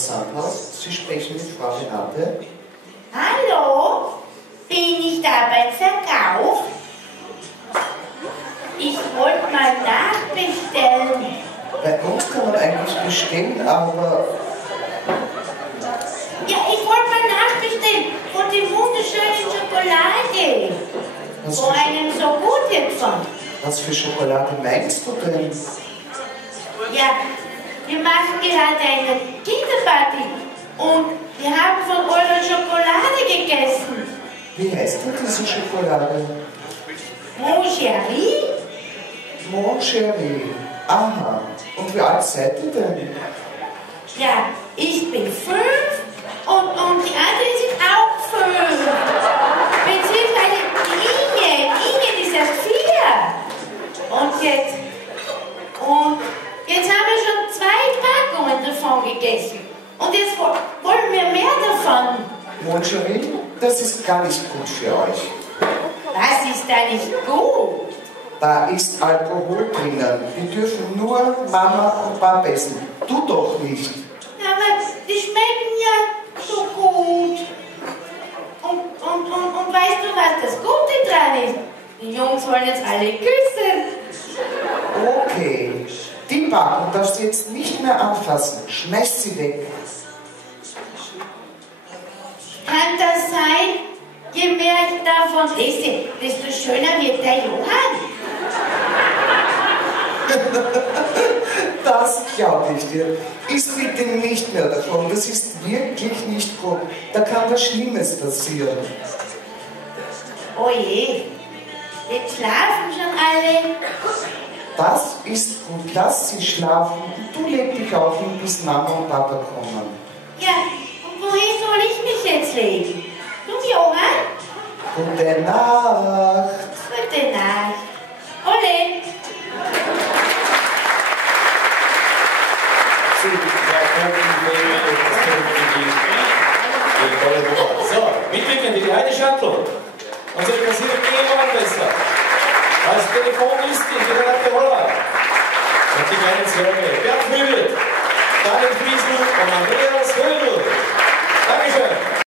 das Sandhaus. Sie sprechen mit Frau Renate. Hallo? Bin ich da beim Verkauf? Ich wollte mal nachbestellen. Bei uns kann man eigentlich bestellen, aber Ja, ich wollte mal nachbestellen von der wunderschönen Schokolade. Wo einem so gut jetzt fand. Was für Schokolade meinst du denn? Ja, wir machen gerade eine Kinderparty und wir haben von eurer Schokolade gegessen. Wie heißt denn diese Schokolade? Mon Chéri? Mon Chéri. Aha. Und wie alt seid ihr denn? Ja, ich bin 5 und die anderen sind auch 5. Beziehungsweise die Inge ist erst 4. Und jetzt haben wir schon 2 Packungen davon gegessen. Und jetzt wollen wir mehr davon. Mon Chéri, das ist gar nicht gut für euch. Was ist da nicht gut? Da ist Alkohol drinnen. Wir dürfen nur Mama und Papa essen. Du doch nicht. Aber die schmecken ja so gut. Und weißt du, was das Gute dran ist? Die Jungs wollen jetzt alle küssen. Okay. Die Packung darfst du jetzt nicht mehr anfassen. Schmeiß sie weg. Kann das sein? Je mehr ich davon esse, desto schöner wird der Johann. Das glaube ich dir. Iss bitte nicht mehr davon. Das ist wirklich nicht gut. Da kann was Schlimmes passieren. Oh je, jetzt schlafen schon alle. Das ist gut. Lass sie schlafen. Und du leg dich auf, bis Mama und Papa kommen. Ja, und wohin soll ich mich jetzt legen? Du, Johann? Gute Nacht. Gute Nacht. Ole. So, mitwirken die kleine Shuttle. Unsere Kassierer gehen immer besser.